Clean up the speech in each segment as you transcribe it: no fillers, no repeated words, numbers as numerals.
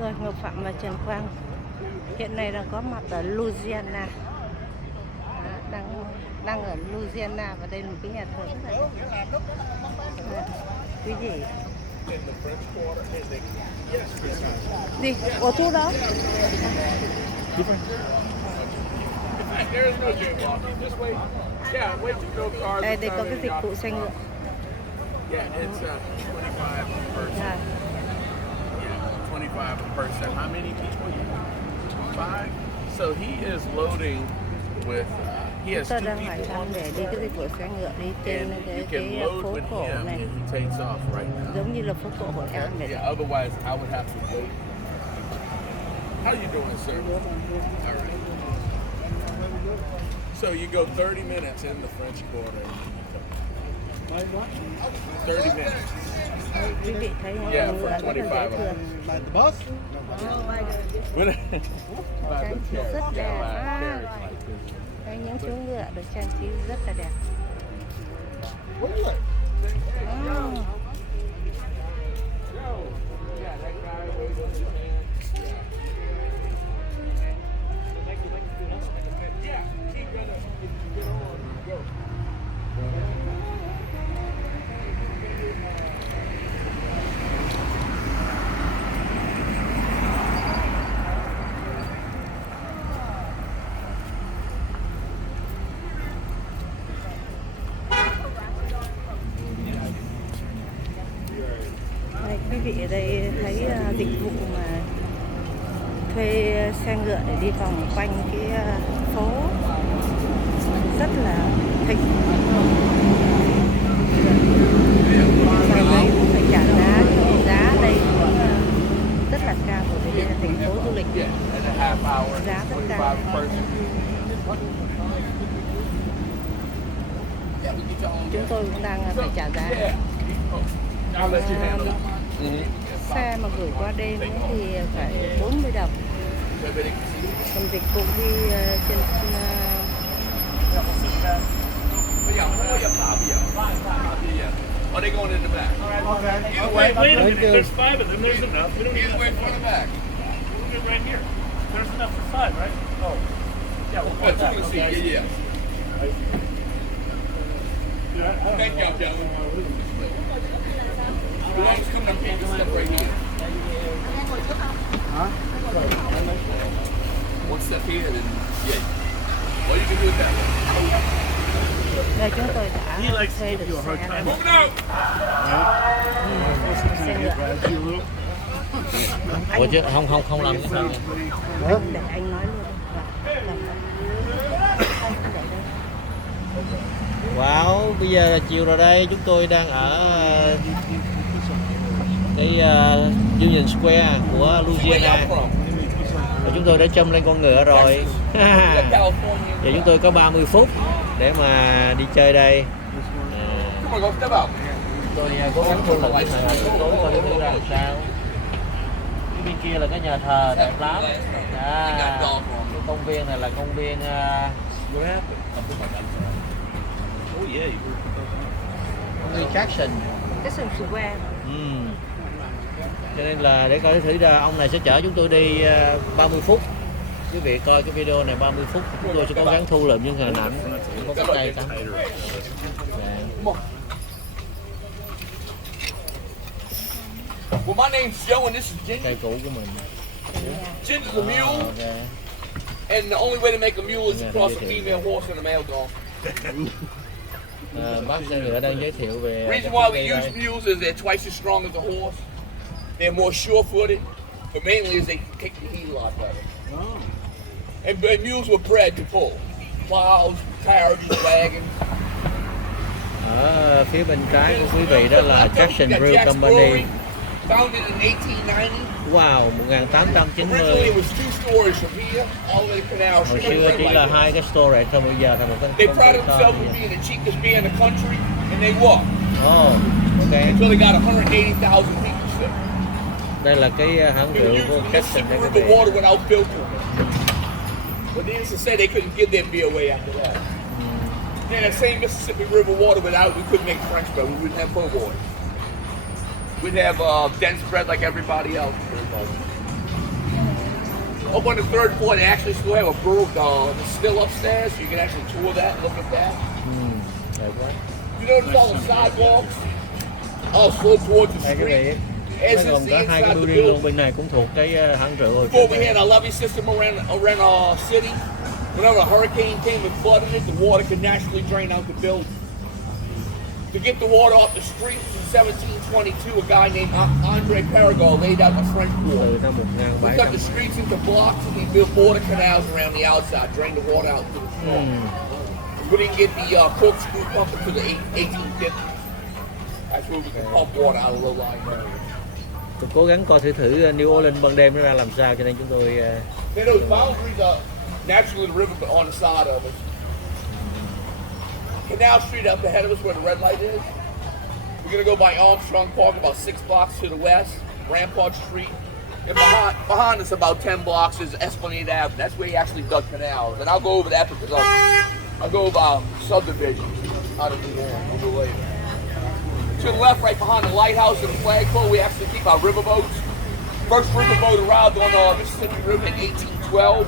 Rồi Ngọc Phạm và Trần Quang hiện nay đang có mặt ở Louisiana. Đang ở Louisiana và đây là một cái nhà thờ rất là đẹp. Quý vị đi ở chỗ đó. Đây có cái dịch vụ xe ngựa. Yeah, it's 25 per person. Yeah. Yeah, 25 a person. How many people? 5. So he is loading with. He has 2 Tôi đang hỏi people thăm on để this đi cái boat, dịch vụ xe ngựa đi trên and you cái can load phố with cổ him này, and he takes off right now. giống như là phố cổ Hội An vậy. Yeah, otherwise I would have to wait. How you doing, sir? All right. So you go 30 minutes in the French Quarter. 30 minutes. Quý vị thấy ngựa Yeah, rất for là 25 dễ of thương. them. By the bus? Trang trí rất đẹp. Đây những chú ngựa được trang trí rất là đẹp. Đây, quý vị ở đây thấy dịch vụ mà thuê xe ngựa để đi vòng quanh cái phố rất là thích. Sau đây cũng phải trả giá, giá đây cũng rất là cao bởi vì đây là thành phố du lịch, giá rất cao. Chúng tôi cũng đang phải trả giá. Xe mà gửi qua đêm ấy thì phải 40 đồng. Còn dịch vụ đi trên Are they going in the back? Okay. Wait a minute, there's 5 of them, there's enough. We don't need Either way, front or back. We'll get right here. There's enough for 5, right? Oh. Yeah, we'll put that. Yeah, yeah. Thank y'all, gentlemen. I'm just coming up here, this stuff right here. Huh? One step here and yeah. What you can do with that? đây chúng tôi đã thuê được xe. Move it out! Xe ngựa. Ủa chứ không làm cái sao? Để anh nói luôn. Wow, bây giờ là chiều rồi đây, chúng tôi đang ở cái Union Square của Louisiana. Và chúng tôi đã châm lên con ngựa rồi. Giờ chúng tôi có 30 phút để mà đi chơi đây. Come on, go step out. Tôi cố gắng thu lực cái này tối coi nó ra làm sao. Cái bên kia là cái nhà thờ đẹp lắm. Cái công viên này là công viên Jackson. Jackson Square. Cho nên là để coi thử ra ông này sẽ chở chúng tôi đi 30 phút. Quý vị coi cái video này 30 phút, chúng tôi sẽ cố gắng thu lượm những hình ảnh. Có cái tay ta. Well, my name's Joe and this is Ginger. Cây cũ của mình. Ginger's a mule, and the only way to make a mule is to cross a female horse and a male dog. Bác xe ngựa đang giới thiệu về. The reason why we use mules is they're twice as strong as a horse. They're more sure-footed, but mainly is they can kick the heel off of it. And mules were bred to pull plows, carriages, wagons. Ở phía bên trái của quý vị đó là Jackson We got Brew Jack's Company. Brewery, founded in 1890. Wow, 1890. Originally it was 2 stories from here all the way to Canal Hồi Street. xưa chỉ là 2 cái store right thôi, bây giờ thành một cái They công prided ty to themselves như on vậy. being the cheapest beer in the country, and they were. Oh, ok. Until they got 180,000 people sick. Đây là cái hãng They rượu were của using Jackson Mississippi đây quý River vị. water without filter. But needless to say, they couldn't give their beer away after that. Then that same Mississippi River water without, we couldn't make French bread. We wouldn't have po' boy. We'd have dense bread like everybody else. Up on the third floor, they actually still have a brew still upstairs, so you can actually tour that, look at that. Đẹp quá. You notice all the sidewalks all slope towards the Đây quý vị, street. nó As is gồm the có hai cái inside the building luôn, building. bên này cũng thuộc cái hãng rượu rồi. Before we had a levee system around our city, whenever a hurricane came and flooded it, the water could naturally drain out the building. To get the water off the streets in 1722, a guy named Andre Perigord laid out the French Từ Wall. năm We cut the 1700. streets into blocks and he built water canals around the outside, drain the water out to the front. We didn't get the corkscrew pump until the 1850s. That's where we can pump water out of low-lying areas. Tôi cố gắng coi thử New Orleans ban đêm nó ra làm sao, cho nên chúng tôi Then those boundaries are naturally the river, but on the side of us. Canal Street up ahead of us where the red light is. We're gonna go by Armstrong Park, about 6 blocks to the west, Rampart Street. And behind us about 10 blocks is Esplanade Avenue. That's where he actually dug canals. And I'll go over that because I'll go about subdivisions out of New Orleans a little later. To the left, right behind the lighthouse and the flagpole, we actually keep our riverboats. First riverboat arrived on the Mississippi River in 1812.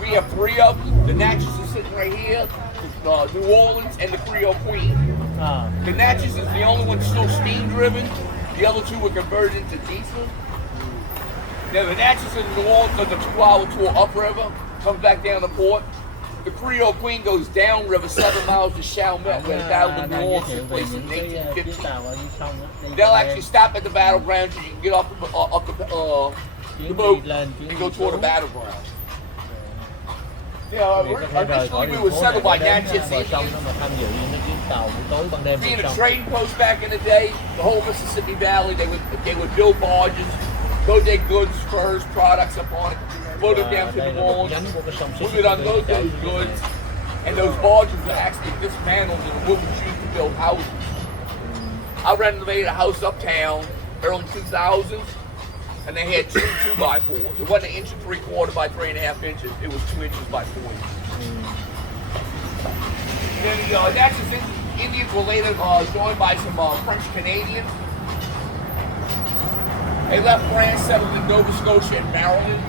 We have 3 of them. The Natchez is sitting right here, New Orleans, and the Creole Queen. The Natchez is the only one still steam driven. The other 2 were converted into diesel. Now the Natchez in New Orleans does a 2-hour tour upriver, comes back down the port. The Creole Queen goes downriver 7 miles to Chalmette, where the Battle of New Orleans took place in 1815. They'll actually stop at the battleground so you can get off the boat and go toward the battleground. Yeah, originally we were settled by Natchez Indians. Being a trading post back in the day, the whole Mississippi Valley, they would build barges, load their goods, furs, products up on it, load them down to New Orleans, we would unload those goods, and those barges were actually dismantled and the wood was used to build houses. I renovated a house uptown early 2000s, and they had 2 2x4s. It wasn't 1 3/4 by 3.5 inches. It was 2 inches by 4 inches. Then the Natchez Indians were later joined by some French Canadians. They left France, settled in Nova Scotia and Maryland.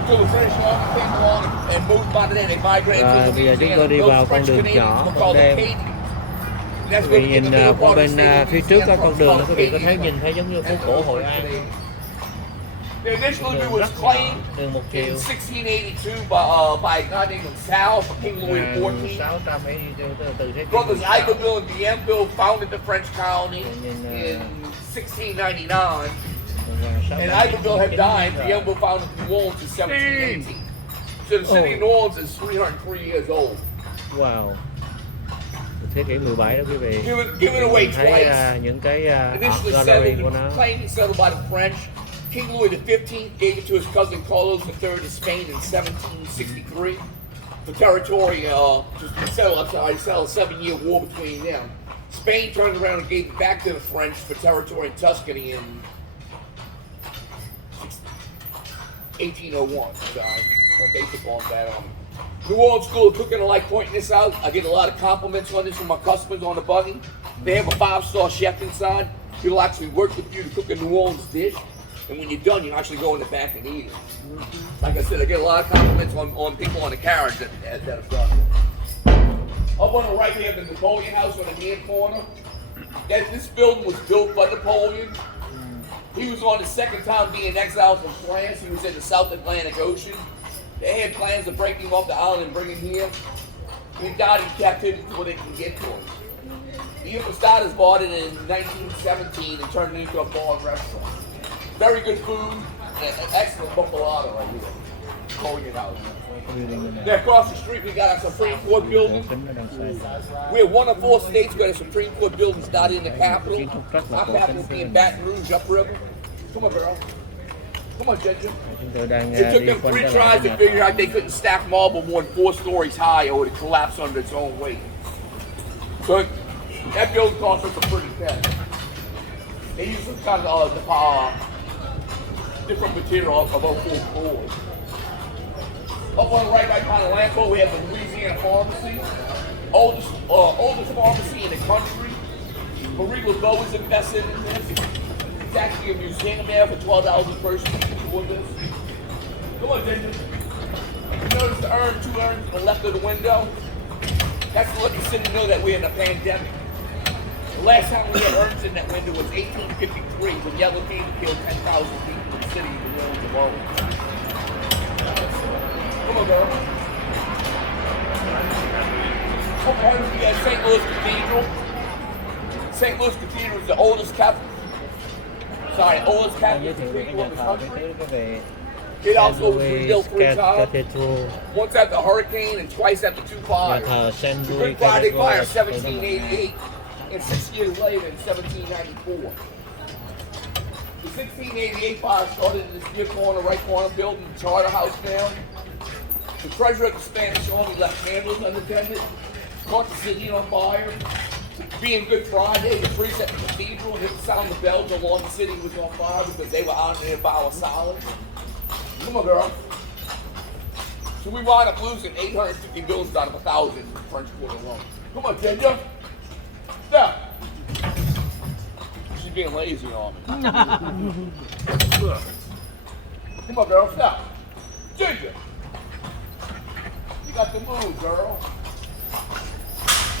Until the British Army came along and moved by today. They migrated to bây giờ chúng Louisiana. tôi đi Those vào con French đường Canadians nhỏ were ban called đêm. Acadians. That's Vì where nhìn the middle qua part of bên the state of phía trước có Louisiana con đường đó, called quý vị có thấy Acadian. nhìn thấy giống như phố cổ Hội An. The initial Đường route was rất claimed nhỏ, đường một in chiều. 1682 by a guy named Sal for King Louis XIV. 600 mấy từ thế kỷ Brothers 16. Iberville and Bienville founded the French colony in 1699. And Iberville had died. Bienville founded New Orleans in 1718. So the city of New Orleans is 303 years old. Wow. Thế kỷ 17 đó quý vị. Given away Thấy twice. những cái art Initially gallery settled, của nó. claimed and settled by the French. King Louis XV gave it to his cousin Carlos III of Spain in 1763. The territory settled a 7-year war between them. Spain turned around and gave it back to the French for territory in Tuscany in 1801. Sorry, but they took on that on. New Orleans School of Cooking, I like pointing this out. I get a lot of compliments on this from my customers on the buggy. They have a 5-star chef inside. He'll actually work with you to cook a New Orleans dish. And when you're done, you actually go in the back and eat it. Like I said, I get a lot of compliments on people on the carriage that have done it. Up on the right, we have the Napoleon House on the near corner. This building was built by Napoleon. He was on his second time being exiled from France. He was in the South Atlantic Ocean. They had plans to break him off the island and bring him here. He died in captivity before they can get to him. The Impostades bought it in 1917 and turned it into a bar and restaurant. Very good food and an excellent buffalata right here. Napoleon House. Then across the street we got our Supreme Court building. We're one of 4 states where the Supreme Court building's not in the capital. Our capital being Baton Rouge, upriver. Come on, girl. Come on, Ginger. It took them 3 tries to figure out they couldn't stack marble more than 4 stories high or it would collapse under its own weight. So that building cost us a pretty penny. They used some kind of different material about 4 floors. Up on the right behind the lamp pole, we have the Louisiana Pharmacy, oldest pharmacy in the country. Marie Laveau is invested in this. It's actually a museum there for $12 a person to do this. Come on, Ginger. You notice the urn, 2 urns to the left of the window? That's to let the city know that we're in a pandemic. The last time we had urns in that window was 1853 when yellow fever killed 10,000 people in the city of New Orleans alone. Come on, girl. Okay, we got St. Louis Cathedral. St. Louis Cathedral is the oldest Catholic Giới thiệu với cathedral nhà in the thờ country. về It also was Louis rebuilt 3 times. Cathedral, Once after a hurricane and twice after 2 nhà fires. thờ Saint The Louis Good Friday Cathedral. fire 1788 and 6 years later in 1794. The 1688 fire started in this near corner, right corner building, the Charter House now. The treasurer of the Spanish Army left candles unattended, caught the city on fire. Being Good Friday, the priest at the cathedral hit the sound of the bells along the city was on fire because they were honoring their vow of silence. Come on, girl. So we wound up losing 850 bills out of 1,000 in the French Quarter alone. Come on, Ginger. Stop. She's being lazy on me. Come on, girl. Stop. Ginger. You got the move, girl.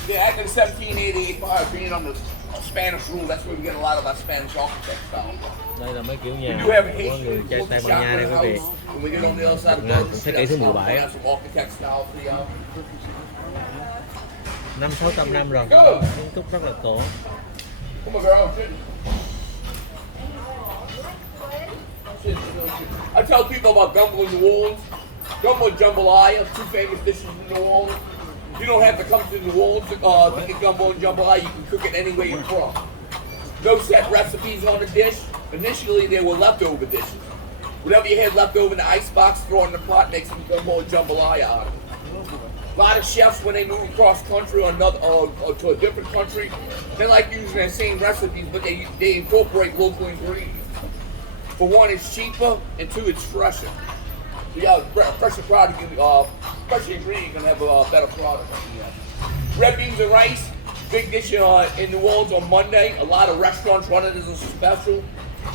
Yeah, after the 1788 fire, being on the Spanish rule, that's where we get a lot of our Spanish architect style. Đây là mấy kiểu We nhà do have a của người Haitian chơi Tây Ban Nha đây quý vị. when we get on the other side of the Nga, building, thế kỷ thứ 17 á. have some architect style for y'all. 500-600 năm rồi, kiến trúc rất là cổ. Come on, girl. I tell people about gumbo in New Orleans. Gumbo and jambalaya, 2 famous dishes in New Orleans. You don't have to come to New Orleans to get gumbo and jambalaya. You can cook it anywhere you're from. No set recipes on the dish. Initially, they were leftover dishes. Whatever you had left over in the icebox, throw it in the pot, make some gumbo and jambalaya out of it. A lot of chefs, when they move across country or to a different country, they like using their same recipes, but they incorporate local ingredients. For one, it's cheaper, and 2, it's fresher. So yeah, fresher product, fresher ingredient, you're gonna have a better product. Red beans and rice, big dish in New Orleans on Monday. A lot of restaurants run it as a special.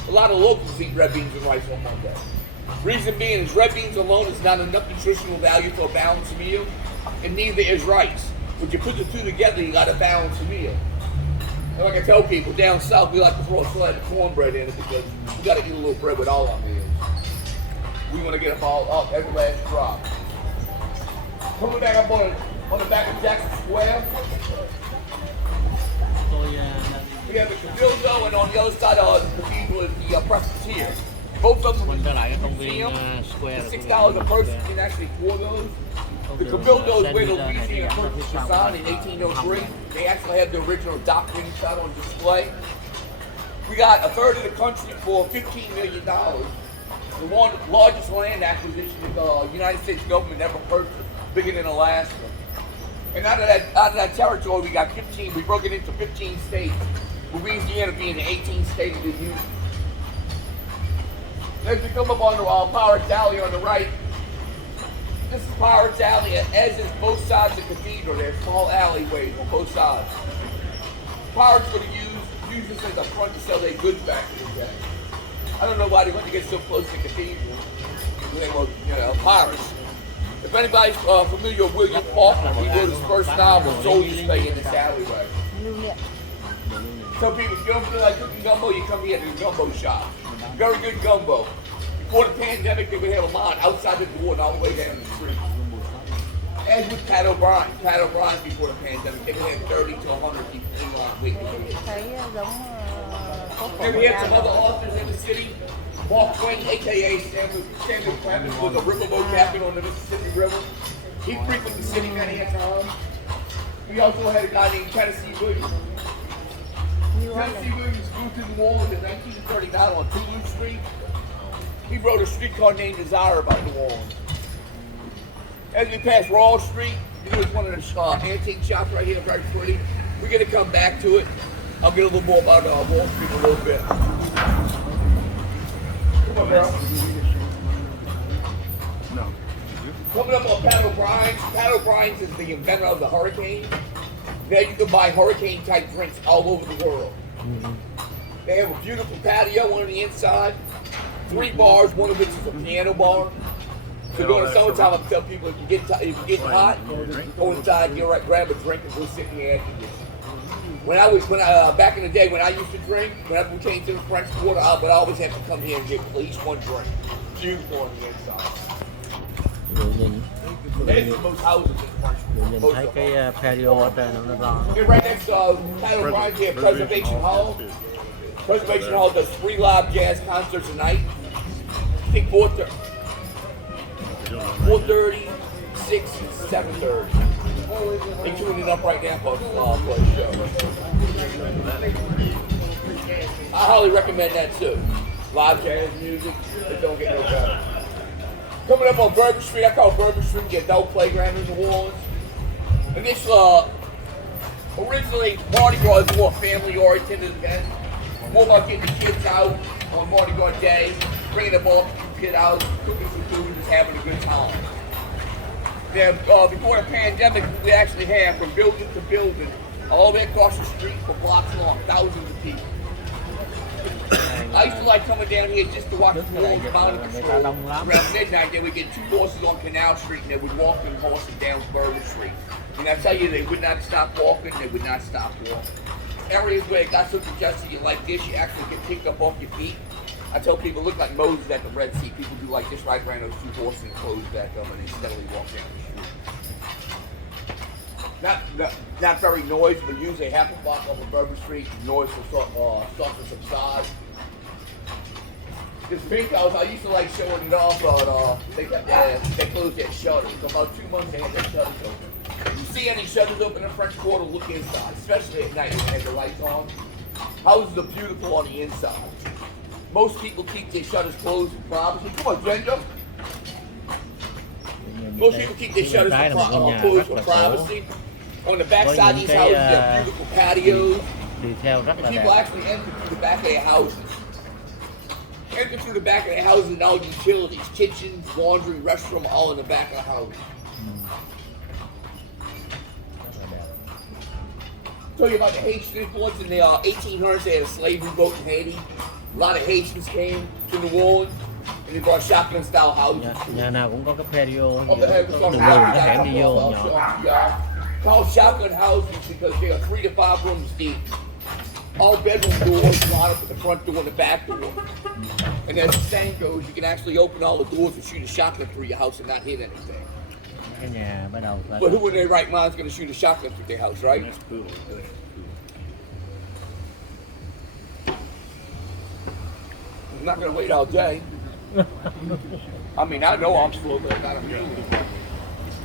A lot of locals eat red beans and rice on Monday. Reason being is red beans alone is not enough nutritional value for a balanced meal, and neither is rice. When you put the 2 together, you got a balanced meal. And like I tell people, down south, we like to throw a slide of cornbread in it because we got to eat a little bread with all our meals. We want to get them all up, every last drop. Coming back up on the back of Jackson Square, we have the Cabildo, and on the other side of the cathedral is the Presbyterian. Both of them are museum. $6 a person can actually tour those. The Cabildo is where the Louisiana Purchase was signed in 1803. They actually have the original doctrine shot on display. We got a third of the country for $15 million. The largest land acquisition the United States government ever purchased, bigger than Alaska. And out of that territory, we got 15. We broke it into 15 states. Louisiana being the 18th state of the union. As we come up on the Pirates Alley on the right, this is Pirates Alley, as is both sides of the cathedral. There's small alleyways on both sides. Pirates would have used this as a front to sell their goods back in the day. I don't know why they wanted to get so close to the cathedral. They were, pirates. If anybody's familiar with William Faulkner, he wrote his first novel, Soldiers Stay in this alleyway. Some people, if you don't feel like cooking gumbo, you come here to the gumbo shop. Very good gumbo. Before the pandemic, they would have a line outside the door and all the way down the street. As with Pat O'Brien before the pandemic, they would have 30 to 100 people in line waiting to go. Then we had some other authors in the city. Mark Twain, aka Samuel Clemens, was a riverboat captain on the Mississippi River. He frequented the city many a time. We also had a guy named Tennessee Williams. Tennessee Williams grew to New Orleans in 1939 on Toulouse Street. He wrote a streetcar named Desire about New Orleans. As we pass Wall Street, there's one of the antique shops right here, very pretty. We're going to come back to it. I'll get a little more about Wall Street in a little bit. Come on, girl. No. Coming up on Pat O'Brien's. Pat O'Brien's is the inventor of the hurricane. There you can buy hurricane-type drinks all over the world. They have a beautiful patio on the inside. 3 bars, one of which is a piano bar. So during the summertime, I tell people if you get hot, go inside, grab a drink, and go sit in the air conditioning. Back in the day when I used to drink, whenever we came to the French Quarter, I would always have to come here and get at least one drink. Beautiful on the inside. There's most houses in the French Quarter. Nhìn thấy cái patio ở trên nó to. Here right next to Tyler Bryant, we have Preservation Hall. Preservation Hall does 3 live jazz concerts a night. I think 4:30, 6, 7:30. They tuning it up right now for a show. I highly recommend that too. Live jazz music, it don't get no better. Coming up on Bourbon Street, I call Bourbon Street the adult playground in New Orleans. And this originally Mardi Gras is more family-oriented event. More about getting the kids out on Mardi Gras Day, bringing them all kid out, cooking some food, and just having a good time. Then before the pandemic, we actually had from building to building, all the way across the street for blocks long, thousands of people. I used to like coming down here just to watch the Royals Mountain Patrol. Around midnight, then we get 2 horses on Canal Street, and they would walk them horses down Bourbon Street. And I tell you, they would not stop walking, they would not stop walking. Areas where it got so congested, you like this, you actually get picked up off your feet. I tell people, look like Moses at the Red Sea. People do like this right around those 2 horses and close back up, and they steadily walk down the street. Not very noisy, but usually half a block off of Bourbon Street, noise will start to subside. This pink house, I used to like showing it off, but they closed their shutters. So about 2 months they had their shutters open. You see any shutters open in the French Quarter, look inside, especially at night when they have the lights on. Houses are beautiful on the inside. Most people keep their shutters closed for privacy. Come on, Ginger. Most people keep their shutters closed for privacy. On the back side of these houses, they have beautiful patios. People actually enter through the back of their houses. Enter through the back of their houses and all utilities, kitchens, laundry, restroom, all in the back of the house. Tell you about the Haitian influence in the 1800s. They had a slavery boat in Haiti. A lot of Haitians came to New Orleans and they brought shotgun-style houses. Nhà nào cũng có cái patio, có đường cái hẻm đi vô nhỏ. Called shotgun houses because they are 3 to 5 rooms deep. All bedroom doors line up at the front door and the back door. And as the saying goes, you can actually open all the doors and shoot a shotgun through your house and not hit anything. Cái nhà bắt đầu. But who in their right mind is going to shoot a shotgun through their house, right? I'm not going to wait all day. I mean, I know I'm slow, but I got to move.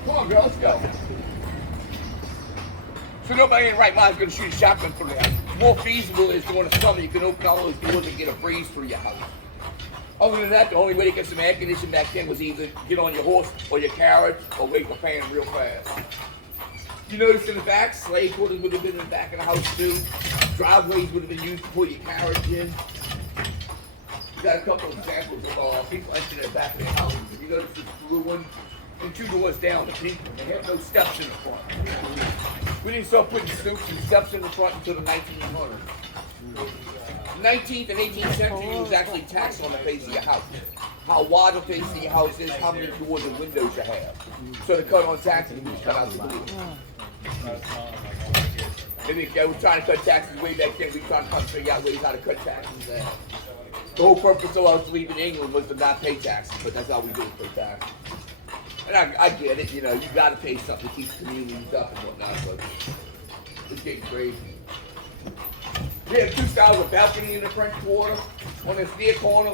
Come on, girl, let's go. So nobody in their right mind is going to shoot a shotgun through their house. More feasible is during the summer, you can open all those doors and get a breeze through your house. Other than that, the only way to get some air conditioning back then was either get on your horse or your carriage or wait for fan real fast. You notice in the back, slave quarters would have been in the back of the house too. Driveways would have been used to put your carriage in. You got a couple of examples of people entering the back of their houses. If you notice this blue one, and 2 doors down, the people, they have no steps in the front. We didn't start putting stoops and steps in the front until the 1900s. 19th and 18th century, it was actually taxed on the face of your house. How wide the face of your house is, how many doors and windows you have. So to cut on taxes, we cut out the blue. They were trying to cut taxes way back then. We were trying to figure out ways how to cut taxes there. The whole purpose of us leaving England was to not pay taxes, but that's all we do is pay taxes. And I get it, you know, you got to pay something to keep communities up and whatnot, but it's getting crazy. We have 2 styles of balcony in the French Quarter. On this near corner,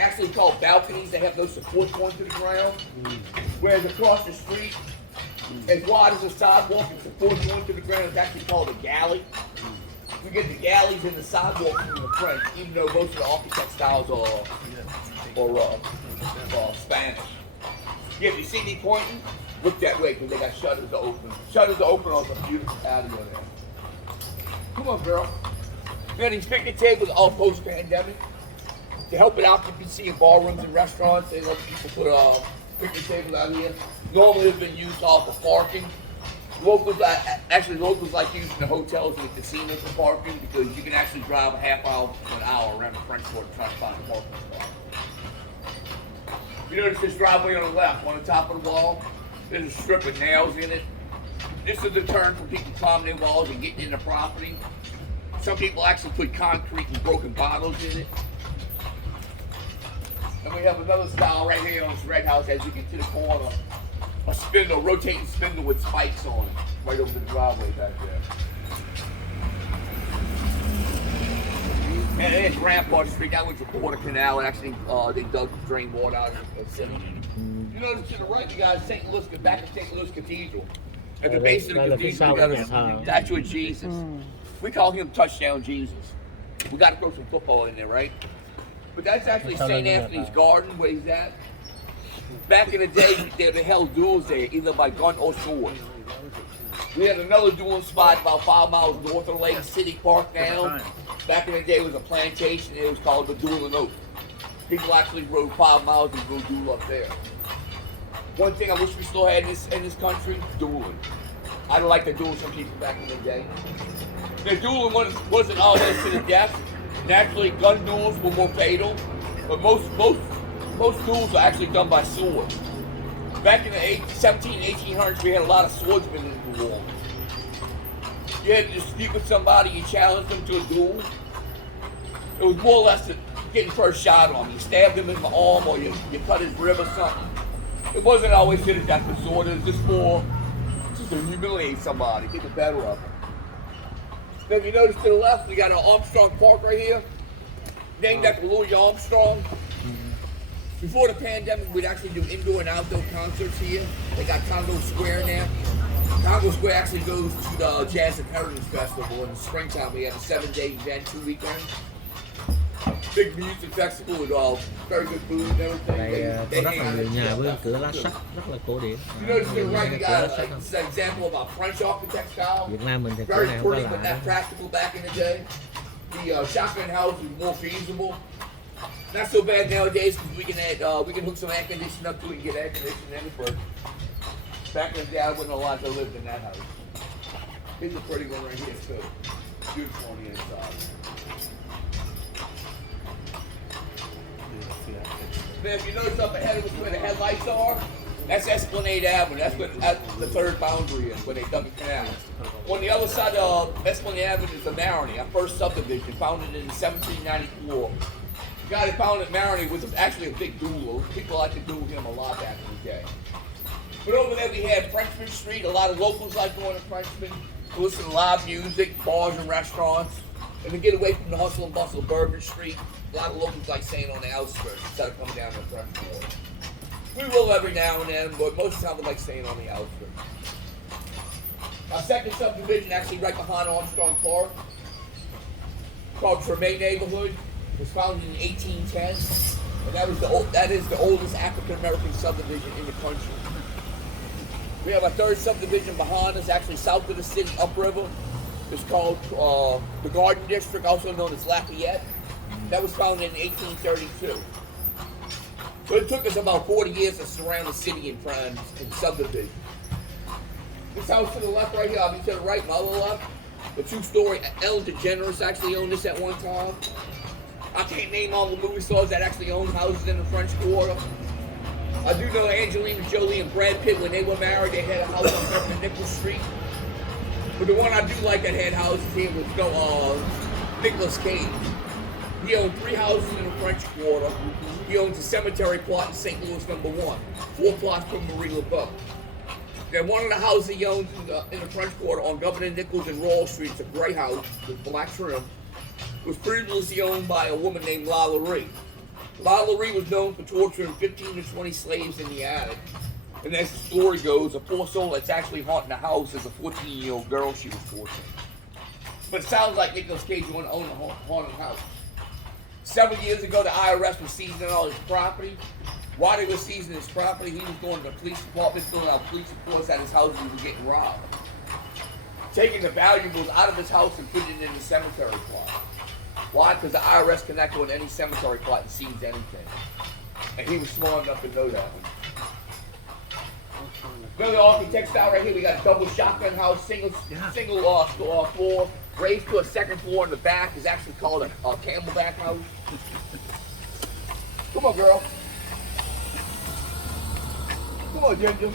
actually called balconies, they have no support going to the ground. Whereas across the street, as wide as a sidewalk and support going to the ground, it's actually called a galley. We get the galleys and the sidewalks from the French, even though most of the architect styles are Spanish. Yeah, if you see me pointing, look that way because they got shutters open. Shutters are open on some beautiful patio there. Come on, girl. We had these picnic tables all post-pandemic to help with occupancy in ballrooms and restaurants. They let people put picnic tables out here. Normally, it's been used all for parking. Locals, actually locals like using the hotels and the casinos for parking because you can actually drive a half hour to an hour around the French Quarter trying to find a parking spot. You notice this driveway on the left, on the top of the wall, there's a strip of nails in it. This is a deterrent for people climbing their walls and getting in the property. Some people actually put concrete and broken bottles in it. And we have another style right here on this red house as you get to the corner. A spindle, rotating spindle with spikes on it, right over the driveway back there. And there's Rampart Street. That was a border canal. Actually, they dug to drain water out of the city. You notice to the right, you got St. Louis, back of St. Louis Cathedral. At the base of the cathedral, we got a statue of Jesus. We call him Touchdown Jesus. We got to throw some football in there, right? But that's actually St. Anthony's Garden, where he's at. Back in the day, they held duels there, either by gun or sword. We had another dueling spot about 5 miles north of Lake City Park now. Back in the day, it was a plantation. It was called the Dueling Oak. People actually rode 5 miles and go duel up there. One thing I wish we still had in this country, dueling. I'd like to duel some people back in the day. The dueling wasn't always to the death. Naturally, gun duels were more fatal, but most duels are actually done by swords. Back in the 1800s, we had a lot of swordsmen in the war. You had to dispute with somebody, you challenged them to a duel. It was more or less getting first shot on him. You stabbed him in the arm or you cut his rib or something. It wasn't always to the death with sword, it was just to humiliate somebody, get the better of them. Then if you notice to the left, we got an Armstrong Park right here, named after Louis Armstrong. Before the pandemic, we'd actually do indoor and outdoor concerts here. They got Congo Square now. Congo Square actually goes to the Jazz and Heritage Festival in the springtime. We have a 7-day event, 2 weekends. Big music festival with very good food and everything. Đây có rất là nhiều nhà với cửa lá sắt rất là cổ điển. You notice to the right, you got an example of a French architect style. Việt Nam mình thì cửa Very này không có pretty, but lạ. not practical back in the day. The shotgun house was more feasible. Not so bad nowadays because we can hook some air conditioning up to it and get air conditioning in it, but back in the day I wouldn't have liked to live in that house. Here's a pretty one right here too. Beautiful on the inside. Then if you notice up ahead of us where the headlights are, that's Esplanade Avenue. That's the third boundary is where they dug the canal. On the other side of Esplanade Avenue is the Marigny, our first subdivision, founded in 1794. The guy that founded Marigny was actually a big dueler. People like to duel him a lot back in the day. But over there we had Frenchman Street. A lot of locals like going to Frenchman to listen to live music, bars and restaurants, and to get away from the hustle and bustle of Bourbon Street. A lot of locals like staying on the outskirts instead of coming down to the Frenchman. We will every now and then, but most of the time we like staying on the outskirts. Our second subdivision, actually right behind Armstrong Park, called Treme Neighborhood, was founded in 1810, and that is the oldest African American subdivision in the country. We have a third subdivision behind us, actually south of the city, upriver. It's called the Garden District, also known as Lafayette. That was founded in 1832. So it took us about 40 years to surround the city in subdivision. This house to the left right here, I'll be to the right, my other left, the 2-story Ellen DeGeneres actually owned this at one time. I can't name all the movie stars that actually owned houses in the French Quarter. I do know Angelina Jolie and Brad Pitt, when they were married, they had a house on Beverly Nichols Street. But the one I do like that had houses here was Nicolas Cage. He owned 3 houses in the French Quarter. He owns a cemetery plot in St. Louis #1, 4 plots from Marie Laveau. Then one of the houses he owns in the French Quarter on Governor Nichols and Royal Street, it's a gray house with black trim, was previously owned by a woman named Lala Ree. Lala Ree was known for torturing 15 to 20 slaves in the attic. And as the story goes, a poor soul that's actually haunting the house is a 14-year-old girl she was torturing. But it sounds like Nicolas Cage wanted to own a haunted house. Several years ago, the IRS was seizing all his property. While they were seizing his property, he was going to the police department, filling out police reports at his house and he was getting robbed. Taking the valuables out of his house and putting it in the cemetery plot. Why? Because the IRS connected with any cemetery plot and seize anything. And he was smart enough to know that. Another architect style right here. We got a double shotgun house, single floor, raised to a second floor in the back. Is actually called a Camelback house. Come on, girl. Come on, Ginger.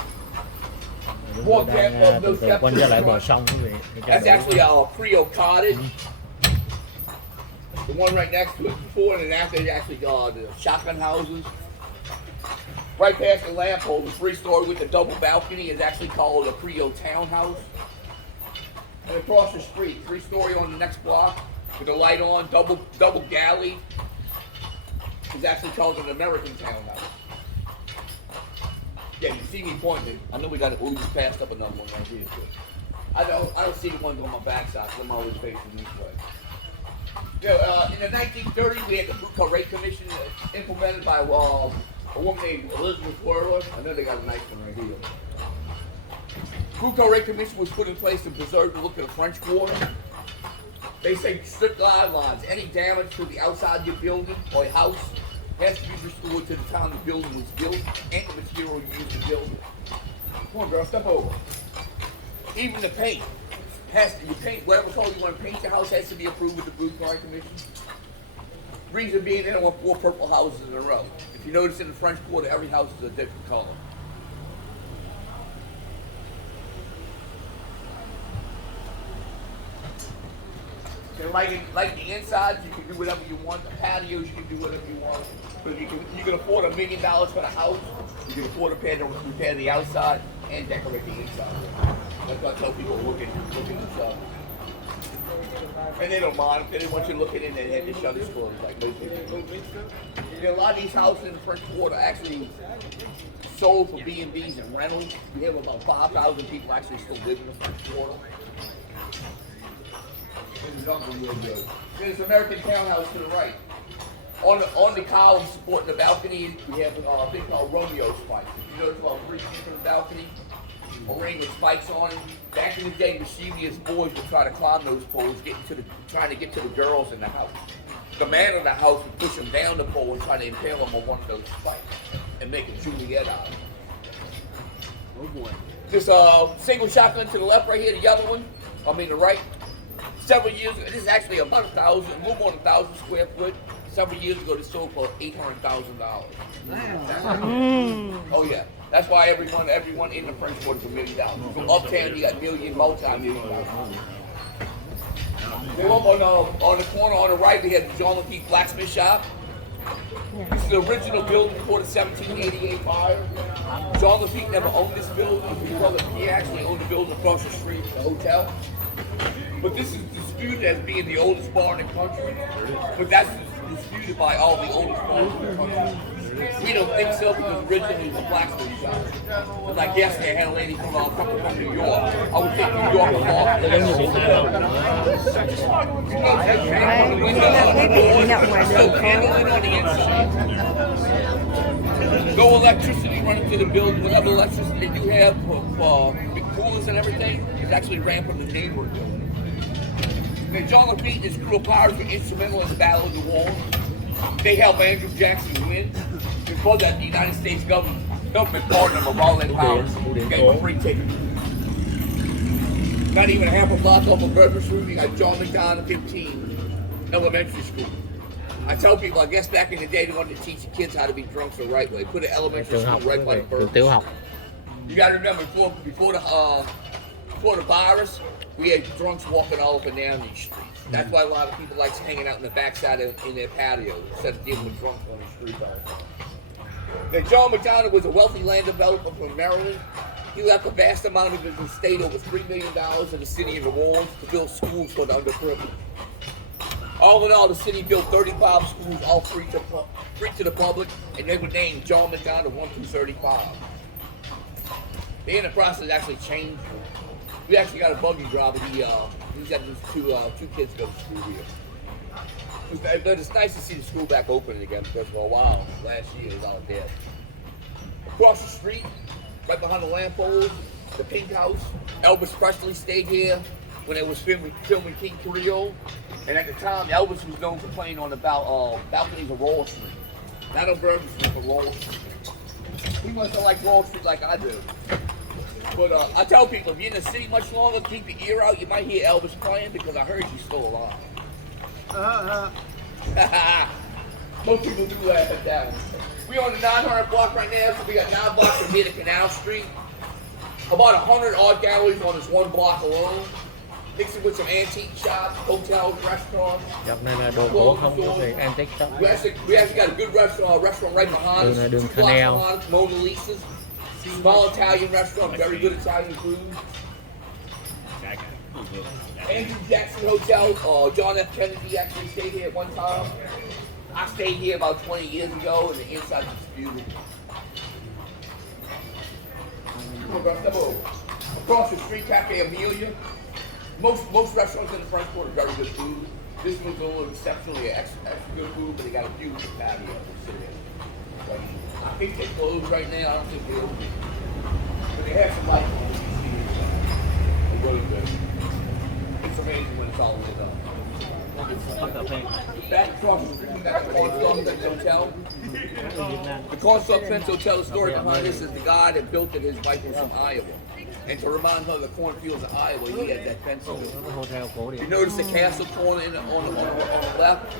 Chúng tôi đang từ từ quay trở lại bờ sông quý vị. That's actually a Creole cottage. The one right next to it, before and after, is actually the shotgun houses. Right past the lamp pole, the 3-story with the double balcony is actually called a Creole townhouse. And across the street, 3-story on the next block with the light on, double galley is actually called an American townhouse. Yeah, you see me pointing. I know we just passed up another one right here too. I don't see the ones on my backside, so I'm always facing this way. Yeah, in the 1930s, we had the Blue Car Rate Commission implemented by a woman named Elizabeth Warren. I know they got a nice one right here. Blue Car Rate Commission was put in place to preserve the look of the French Quarter. They say strict guidelines. Any damage to the outside of your building or your house has to be restored to the time the building was built and the material used to build it. Come on, girl, step over. Even the paint has to, whatever color you want to paint your house has to be approved with the Blue Car Commission. Reason being, they don't want 4 purple houses in a row. If you notice in the French Quarter, every house is a different color. And like the insides, you can do whatever you want. The patios, you can do whatever you want. But if you can afford $1 million for the house, you can afford to repair the outside and decorate the inside. That's what I tell people looking this up. And they don't mind. If they didn't want you looking in, they had the shutters closed like most people do. A lot of these houses in the French Quarter actually sold for B&Bs and rentals. We have about 5,000 people actually still live in the French Quarter. This is something real good. There's American townhouse to the right. On the column supporting the balcony, we have a thing called Romeo spikes. If you notice about 3 feet from the balcony, a ring with spikes on it. Back in the day, mischievous boys would try to climb those poles, trying to get to the girls in the house. The man of the house would push them down the pole and try to impale them on one of those spikes and make a Juliet out of it. Oh boy. This single shotgun to the left right here, the yellow one, the right. Several years ago, this is actually about a little more than 1,000 square foot. Several years ago, this sold for $800,000. Oh yeah, that's why everyone in the French Quarter is $1 million. From uptown, you got multi-million dollars. Then on the corner on the right, we had the John Lafitte blacksmith shop. This is the original building before the 1788 fire. John Lafitte never owned this building. He actually owned the building across the street, the hotel. But this is disputed as being the oldest bar in the country. But that's disputed by all the oldest bars in the country. We don't think so because originally it was a blacksmith shop. Like yesterday, I had a lady from New York. I would think New York was off. No electricity running to the building. Whatever electricity they do have for big coolers and everything is actually ran from the neighborhood building. Now, John Lafitte and his crew of pirates were instrumental in the Battle of the Wall. They helped Andrew Jackson win because that the United States government partnered with all that power gave him a free ticket. Not even a half a block off of Burger Street, you got John McDonald 15 elementary school. I tell people, I guess back in the day, they wanted to teach the kids how to be drunks the right way. Put an elementary school right by Burger. You got to remember, before the virus, we had drunks walking all up and down these streets. That's why a lot of people like hanging out in the backside in their patio instead of dealing with drunks on the street all the time. Now, John McDonald was a wealthy land developer from Maryland. He left a vast amount of his estate, over $3 million, in the city of New Orleans to build schools for the underprivileged. All in all, the city built 35 schools, all free to the public, and they were named John McDonald 1 through 35. The enterprise has actually changed. We actually got a buggy driver. He's got these two kids go to school here. But it's nice to see the school back open again because for a while, last year, it was all dead. Across the street, right behind the lamp poles, the Pink House. Elvis Presley stayed here when they was filming King Creole. And at the time, Elvis was known for playing on the balconies of Wall Street. Not on Bourbon Street, but Wall Street. He must have liked Wall Street like I do. But I tell people, if you're in the city much longer, keep your ear out. You might hear Elvis playing because I heard he's still alive. Most people do laugh at that one. We on the 900 block right now, so we got 9 blocks from here to Canal Street. About 100 art galleries on this one block alone. Mixing with some antique shops, hotels, restaurants. Dọc này là đồ cổ không có về antique shop. We actually got a good restaurant right behind us. 2 blocks behind us, Mona Lisa's. Small Italian restaurant, very good Italian food. Andrew Jackson Hotel, John F. Kennedy actually stayed here at one time. I stayed here about 20 years ago, and the inside is beautiful. Across the street, Cafe Amelia. Most restaurants in the French Quarter are very good food. This one's a little exceptionally extra good food, but they got a beautiful patio. I think they're closed right now. I don't think they're open. But they have some light on the They're really good. It's amazing when it's all lit up. Back across the street, we got the Cornstalk Fence Hotel. The Cornstalk Fence Hotel, the story behind this is the guy that built it, his wife was from Iowa. And to remind her of the cornfields of Iowa, he had that fence. You notice the castle corner on the left?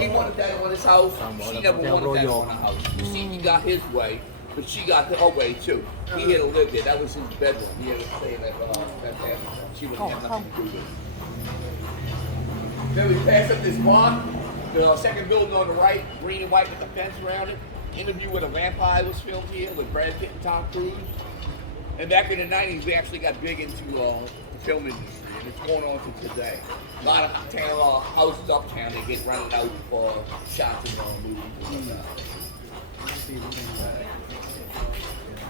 He wanted that on his house. She never wanted that on her house. You see, he got his way, but she got her way too. He had to live there. That was his bedroom. He had to stay in that she wouldn't have nothing to do with it. Then we pass up this block, the second building on the right, green and white with the fence around it. Interview with a Vampire was filmed here with Brad Pitt and Tom Cruise. And back in the 90s, we actually got big into the film industry, and it's going on to today. A lot of houses uptown, they get rented out for shots and movies.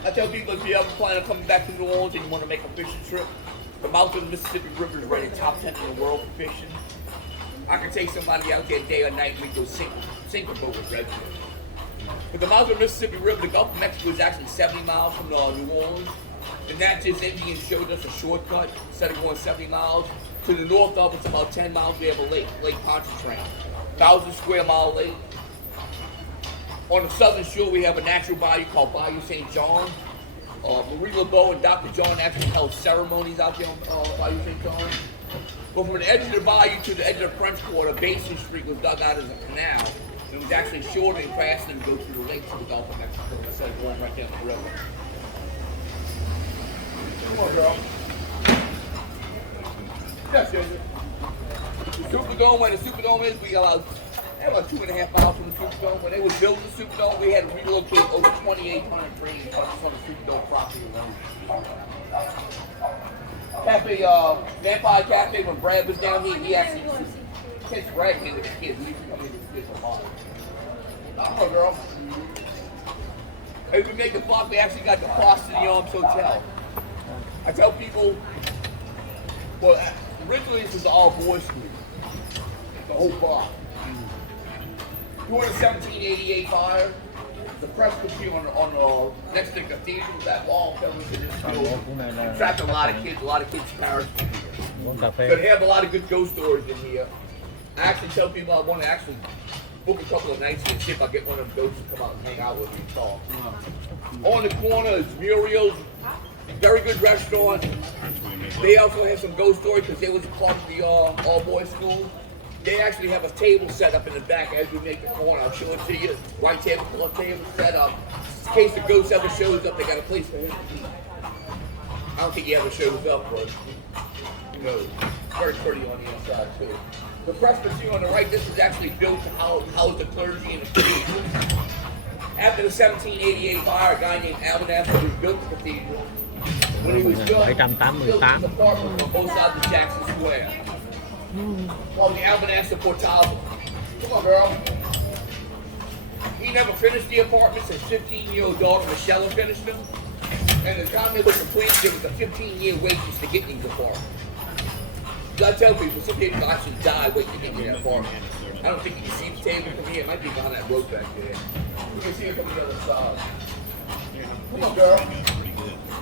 I tell people, if you ever plan on coming back to New Orleans and you want to make a fishing trip, the mouth of the Mississippi River is rated top 10 in the world for fishing. I can take somebody out there day or night and we go sink a boat with redfish. But the mouth of the Mississippi River, the Gulf of Mexico, is actually 70 miles from New Orleans. The Natchez Indians showed us a shortcut instead of going 70 miles. To the north of it's about 10 miles. We have a lake, Lake Pontchartrain, 1,000 square mile lake. On the southern shore, we have a natural bayou called Bayou St. John. Marie LeBeau and Dr. John actually held ceremonies out there on Bayou St. John. But from the edge of the bayou to the edge of the French Quarter, Basin Street was dug out as a canal. It was actually shorter and faster to go through the lake to the Gulf of Mexico instead of going right down the river. Come on, girl. Yes, yes. The Superdome, where the Superdome is, we got about 2.5 miles from the Superdome. When they was building the Superdome, we had to relocate over 2,800 trees on the Superdome property alone. Cafe, Vampire Cafe, when Brad was down here, he actually takes Brad in with the kids. We used to come in with the kids a lot. Oh, girl. If we make the block, we actually got the Place de Arms Hotel. I tell people, well, originally this was all boys' school, the whole block. During the 1788 fire, the Presbyterian on next to the cathedral, that wall fell into this school. Trapped a lot of kids perished. So they have a lot of good ghost stories in here. I actually tell people I want to actually book a couple of nights here and see if I get one of them ghosts to come out and hang out with me and talk. On the corner is Muriel's, very good restaurant. They also have some ghost stories because they was part of the all-boys school. They actually have a table set up in the back as we make the corner. I'll show it to you. White tablecloth table set up. In case the ghost ever shows up, they got a place for him to eat. I don't think he ever shows up, but you know, very pretty on the inside too. The Presbyterian on the right, this was actually built to house the clergy and the cathedral. After the 1788 fire, a guy named Albanasser who built the cathedral. When he was built, he built this apartment on both sides of Jackson Square. Called the Albanasser Portable. Come on, girl. He never finished the apartments. His 15-year-old daughter, Michelle, finished them. And the time they were completed, there was a 15-year wait just to get these apartments. I tell people, some people actually die waiting to get in that apartment. I don't think you can see the table from here. It might be behind that rope back there. You can see it from the other side. Come on, girl.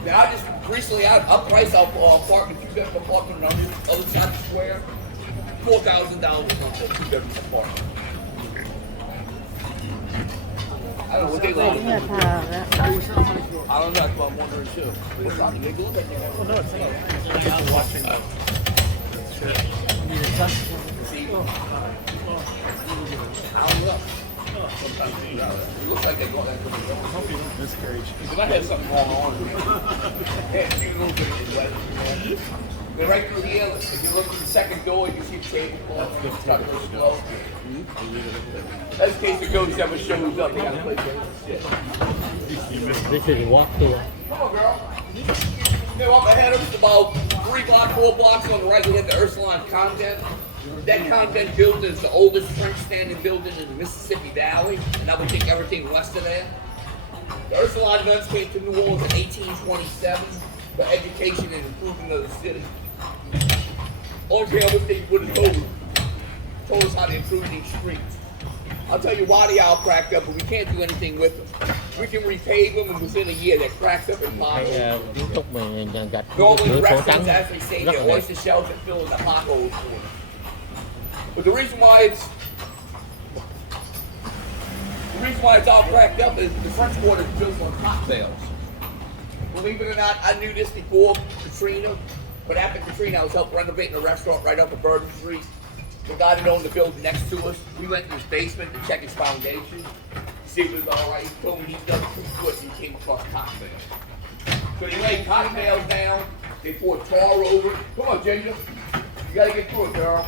Now, I just recently, I priced our apartment, 2-bedroom apartment on the other side of the square. $4,000 a month for a 2-bedroom apartment. I don't know what they like. I don't know, that's what I'm wondering too. What's up? They look like they have. Oh, no, it's not. I was watching the. See? I don't know. Sometimes it looks like they got that from the I hope you don't miscarriage. Because I had something going on. Yeah, a few little bit of weather. But right through here, if you look at the second door, you see the tablecloth. It's got those gloves. That's in case the ghost ever shows up. They gotta play games. This is walk tour. Come on, girl. Now up ahead of us, about 4 blocks on the right, we have the Ursuline Convent. That convent building is the oldest French standing building in the Mississippi Valley, and I would think everything west of that. The Ursuline nuns came to New Orleans in 1827 for education and improvement of the city. Only thing I wish they would have told us how to improve these streets. I'll tell you why they all cracked up, but we can't do anything with them. We can repave them, and within a year they're cracked up and potholes. Kiến trúc mình gạch Normally, cửa sổ trắng restaurants actually say rất they're là đẹp. oyster shells that fill in the potholes for them. But the reason why it's all cracked up is the French Quarter is built on cocktails. Believe it or not, I knew this before Katrina, but after Katrina, I was helping renovating a restaurant right up at Bourbon Street. The guy that owned the building next to us, we went in his basement to check his foundation, see if it was all right. He told me he'd done 2 foot and he came across cocktails. So they laid cocktails down, they poured tar over it. Come on, Ginger. You gotta get through it, girl.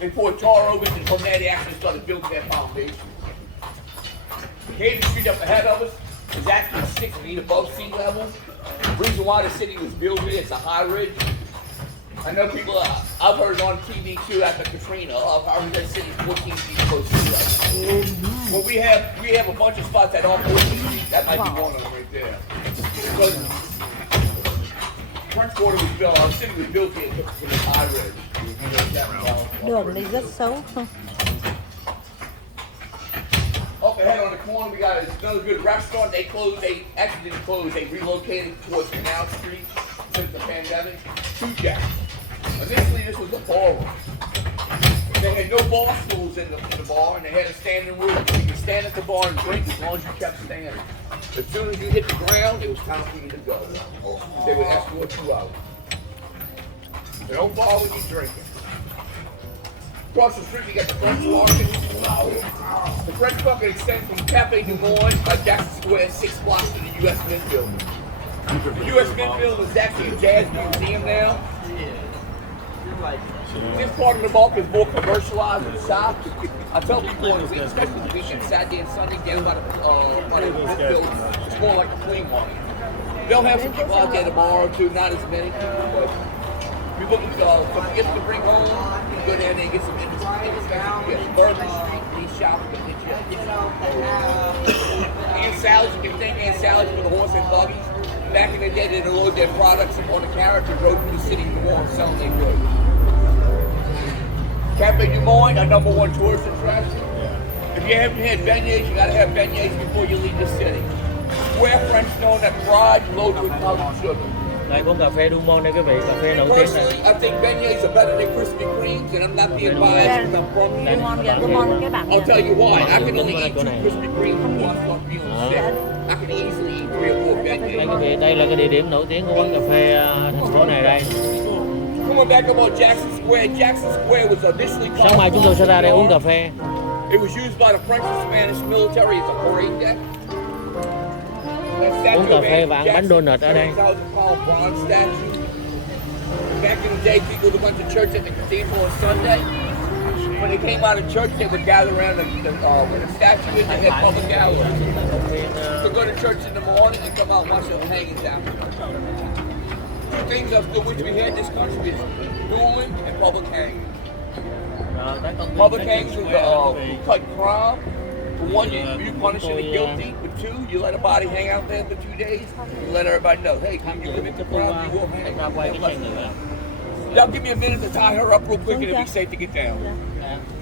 They poured tar over it, and from there they actually started building their foundation. The Haven Street up ahead of us is actually 6 feet above sea level. The reason why the city was built here, it's a high ridge. I know people, I've heard on TV too after Katrina, I heard that city's 14 feet below sea level. Well, we have a bunch of spots that are 14 feet. That might be one of them right there. Because French Quarter was built, our city was built here from the high ridge. Đường đi rất xấu. Up ahead on the corner, we got another good restaurant. They actually didn't close. They relocated towards Canal Street since the pandemic. Two Jack. Initially, this was a ballroom. They had no bar stools in the bar, and they had a standing room. You could stand at the bar and drink as long as you kept standing. As soon as you hit the ground, it was time for you to go. They would escort you out. They don't bar when you're drinking. Across the street, we got the French Market. The French Market extends from Cafe Du Monde by Jackson Square 6 blocks to the U.S. Mint Building. The U.S. Mint Building is actually a jazz museum now. This part of the market is more commercialized and shop. I tell people on the weekend, especially the weekend, Saturday and Sunday, get about the Mint Building. It's more like a flea market. They'll have some people out there tomorrow too, not as many people, but if you're looking for some gifts to bring home, you can go down there and get some inexpensive gifts. Bourbon Street, these shops can get you. And salads, you can thank and salads for the horse and buggies. Back in the day, they'd load their products on the carriage and rode through the city to warm selling their goods. Cafe Du Monde, our #1 tourist attraction. If you haven't had beignets, you gotta have beignets before you leave the city. Square French known that fried, loaded with powdered sugar. Đây có cà phê Du Monde đây quý vị, cà phê nổi tiếng Personally, này. I think beignets are better than Krispy Kremes, and I'm not being biased because I'm from here. Ngon kìa, ngon cái bảng I'll tell you why. I can only Đúng eat 2 rồi. Krispy Kremes before I start feeling sick. I can easily eat 3 or 4 Đây beignets. quý vị, đây là cái địa điểm nổi tiếng của quán cà phê thành phố này đây. Coming back about Jackson Square, Jackson Square was initially called. Sáng mai chúng tôi sẽ ra đây uống cà phê. It was used by the French and Spanish military as a parade deck. Uống cà phê và ăn bánh donut ở đây. Back in the day, people would went to church at the cathedral on Sunday. When they came out of church, they would gather around where the statue is. They had public gatherings. So go to church in the morning and come out and watch the hangings after. Two things of which we had this country is dueling and public hanging. Public hangings was cut crime. For one, you punishin' the guilty. For two, you let a body hang out there for 2 days. You let everybody know, hey, when you commit the crime, you will hang. Y'all give me a minute to tie her up real quick and it'll be safe to get down.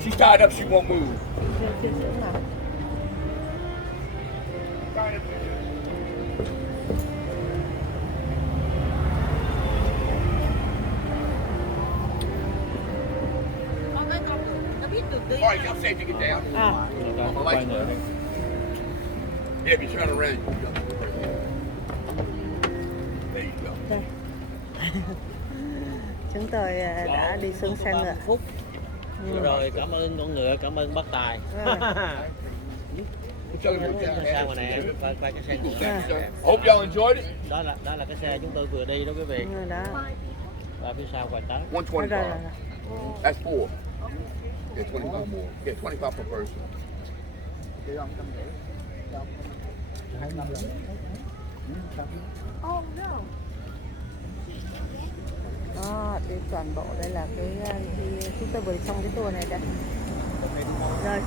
She's tied up, she won't move. All right, y'all safe to get down. Quay người đây. Yeah, if you turn around, you got đây. Chúng tôi đã đi xuống xe ngựa. Phút. Rồi cảm ơn con ngựa, cảm ơn bác Tài. Sang ngoài này quay cái xe ngựa. Hope y'all enjoyed it. Đó là cái xe chúng tôi vừa đi đó quý vị. Đó. Và phía sau quay tới. 125. That's 4. Yeah, 25 more. Yeah, 25 per person. Đó, đi toàn bộ đây là cái khi chúng tôi vừa xong cái tour này đây. Rồi.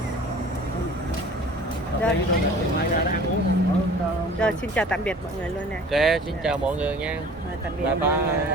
Rồi, xin chào tạm biệt mọi người luôn này. Ok, xin chào mọi người nha. Tạm biệt Bye mọi người. bye.